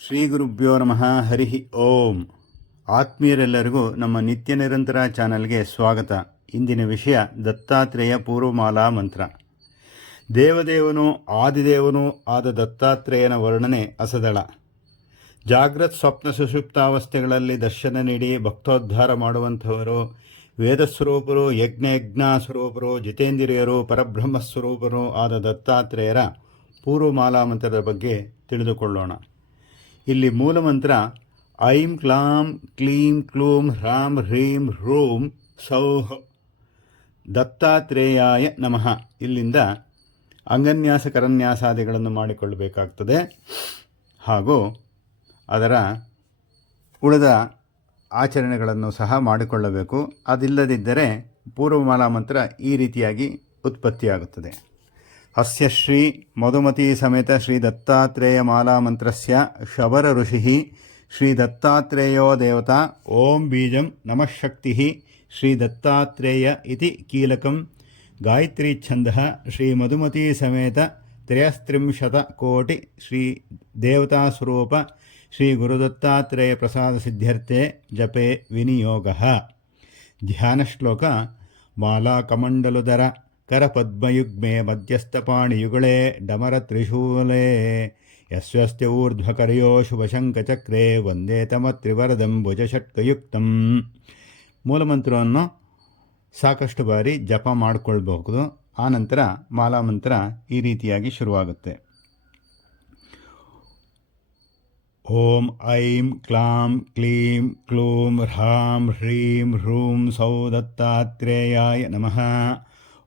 ಶ್ರೀ ಗುರುಭ್ಯೋ ನಮಃ. ಹರಿ ಓಂ. ಆತ್ಮೀಯರೆಲ್ಲರಿಗೂ ನಮ್ಮ ನಿತ್ಯ ನಿರಂತರ ಚಾನಲ್ಗೆ ಸ್ವಾಗತ. ಇಂದಿನ ವಿಷಯ ದತ್ತಾತ್ರೇಯ ಪೂರ್ವಮಾಲಾ ಮಂತ್ರ. ದೇವದೇವನು ಆದಿದೇವನೂ ಆದ ದತ್ತಾತ್ರೇಯನ ವರ್ಣನೆ ಅಸದಳ. ಜಾಗೃತ್ ಸ್ವಪ್ನ ಸುಷುಪ್ತಾವಸ್ಥೆಗಳಲ್ಲಿ ದರ್ಶನ ನೀಡಿ ಭಕ್ತೋದ್ಧಾರ ಮಾಡುವಂಥವರು, ವೇದಸ್ವರೂಪರು, ಯಜ್ಞಾಸ್ವರೂಪರು, ಜಿತೇಂದ್ರಿಯರು, ಪರಬ್ರಹ್ಮಸ್ವರೂಪರು ಆದ ದತ್ತಾತ್ರೇಯರ ಪೂರ್ವಮಾಲಾ ಮಂತ್ರದ ಬಗ್ಗೆ ತಿಳಿದುಕೊಳ್ಳೋಣ. ಇಲ್ಲಿ ಮೂಲಮಂತ್ರ ಐಂ ಕ್ಲಾಂ ಕ್ಲೀಂ ಕ್ಲೂಂ ಹ್ರಾಂ ಹ್ರೀಂ ಹ್ರೂಂ ಸೌಃ ದತ್ತಾತ್ರೇಯಾಯ ನಮಃ. ಇಲ್ಲಿಂದ ಅಂಗನ್ಯಾಸ ಕರನ್ಯಾಸಾದಿಗಳನ್ನು ಮಾಡಿಕೊಳ್ಳಬೇಕಾಗ್ತದೆ ಹಾಗೂ ಅದರ ಉಳಿದ ಆಚರಣೆಗಳನ್ನು ಸಹ ಮಾಡಿಕೊಳ್ಳಬೇಕು. ಅದಿಲ್ಲದಿದ್ದರೆ ಪೂರ್ವಮಾಲಾ ಮಂತ್ರ ಈ ರೀತಿಯಾಗಿ ಉತ್ಪತ್ತಿಯಾಗುತ್ತದೆ. ಅಸ್ಯ ಶ್ರೀ ಮಧುಮತಿ ಸಮೇತ ಶ್ರೀ ದತ್ತಾತ್ರೇಯ ಮಾಲಾ ಮಂತ್ರಸ್ಯ ಶಬರ ಋಷಿ ಶ್ರೀ ದತ್ತಾತ್ರೇಯೋ ದೇವತಾ ಓಂ ಬೀಜಂ ನಮಃ ಶಕ್ತಿ ಶ್ರೀ ದತ್ತಾತ್ರೇಯ ಇತಿ ಕೀಲಕಂ ಗಾಯತ್ರಿ ಛಂದಃ ಶ್ರೀ ಮಧುಮತಿ ಸಮೇತ 33 ಕೋಟಿ ಶ್ರೀ ದೇವತಾ ಸ್ವರೂಪ ಶ್ರೀ ಗುರುದತ್ತಾತ್ರೇಯ ಪ್ರಸಾದ ಸಿದ್ಧ್ಯರ್ಥೆ ಜಪೆ ವಿನಿಯೋಗಃ. ಧ್ಯಾನ ಶ್ಲೋಕ ಮಾಲಾ ಕಮಂಡಲುದರ ಕರಪದ್ಮಯುಗ್ಮೆ ಮಧ್ಯಸ್ಥಪಾಣಿಯುಗಳೇ ಡಮರ ತ್ರಿಶೂಲೇ ಯಸ್ವಸ್ತ್ಯ ಊರ್ಧ್ವಕರ್ಯೋ ಶುಭಶಂಖಚಕ್ರೇ ವಂದೇ ತಮ ತ್ರಿವರದಂ ಭುಜಷಟ್ಕಯುಕ್ತಂ. ಮೂಲಮಂತ್ರವನ್ನು ಸಾಕಷ್ಟು ಬಾರಿ ಜಪ ಮಾಡಿಕೊಳ್ಬಹುದು. ಆನಂತರ ಮಾಲಾಮಂತ್ರ ಈ ರೀತಿಯಾಗಿ ಶುರುವಾಗುತ್ತೆ. ಓಂ ಐಂ ಕ್ಲಾಂ ಕ್ಲೀಂ ಕ್ಲೂಂ ಹ್ರಾಂ ಹ್ರೀಂ ಹ್ರೂಂ ಸೌ ದತ್ತಾತ್ರೇಯಾಯ ನಮಃ.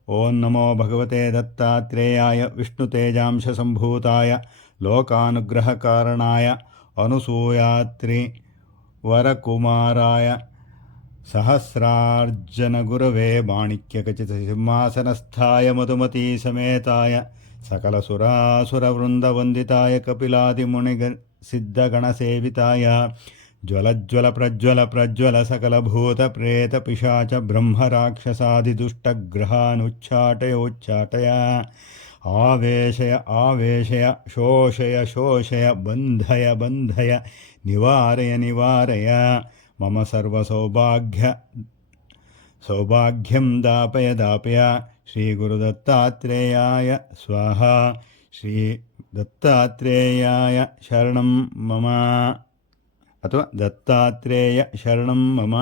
ಓಂ ನಮೋ ಭಗವತೆ ದತ್ತಾತ್ರೇಯಾಯ ವಿಷ್ಣುತೇಜಾಂಶ ಸಂಭೂತಾಯ ಲೋಕಾನುಗ್ರಹಕಾರಣಾಯ ಅನುಸೂಯಾತ್ರಿ ವರಕುಮಾರಾಯ ಸಹಸ್ರಾರ್ಜನ ಗುರವೇ ಮಾಣಿಕ್ಯಖಚಿತ ಸಿಂಹಾಸನಸ್ಥಾಯ ಮಧುಮತಿ ಸಮೇತಾಯ ಸಕಲ ಸುರಾಸುರವೃಂದವಂದಿತಾಯ ಕಪಿಲಾದಿಮುನಿಗ ಸಿದ್ಧಗಣಸೇವಿತಾಯ ಜ್ವಲಜ್ವಲ ಪ್ರಜ್ವಲ ಪ್ರಜ್ವಲ ಸಕಲಭೂತ ಪ್ರೇತ ಪಿಶಾಚ ಬ್ರಹ್ಮರಾಕ್ಷಸಾದಿದುಷ್ಟಗ್ರಹಾನುಚ್ಚಾಟಯೋಚ್ಚಾಟಯ ಆವೇಶಯ ಆವೇಶಯ ಶೋಷಯ ಶೋಷಯ ಬಂಧಯ ಬಂಧಯ ನಿವಾರಯ ನಿವಾರಯ ಮಮ ಸೌಭಾಗ್ಯಂ ದಾಪಯ ದಾಪಯ. ಶ್ರೀ ಗುರುದತ್ತಾತ್ರೇಯಾಯ ಸ್ವಾಹ. ಶ್ರೀ ದತ್ತಾತ್ರೇಯಾಯ ಶರಣಂ ಮಮ ಅಥವಾ ದತ್ತಾತ್ರೇಯ ಶರಣಂ ಮಮ.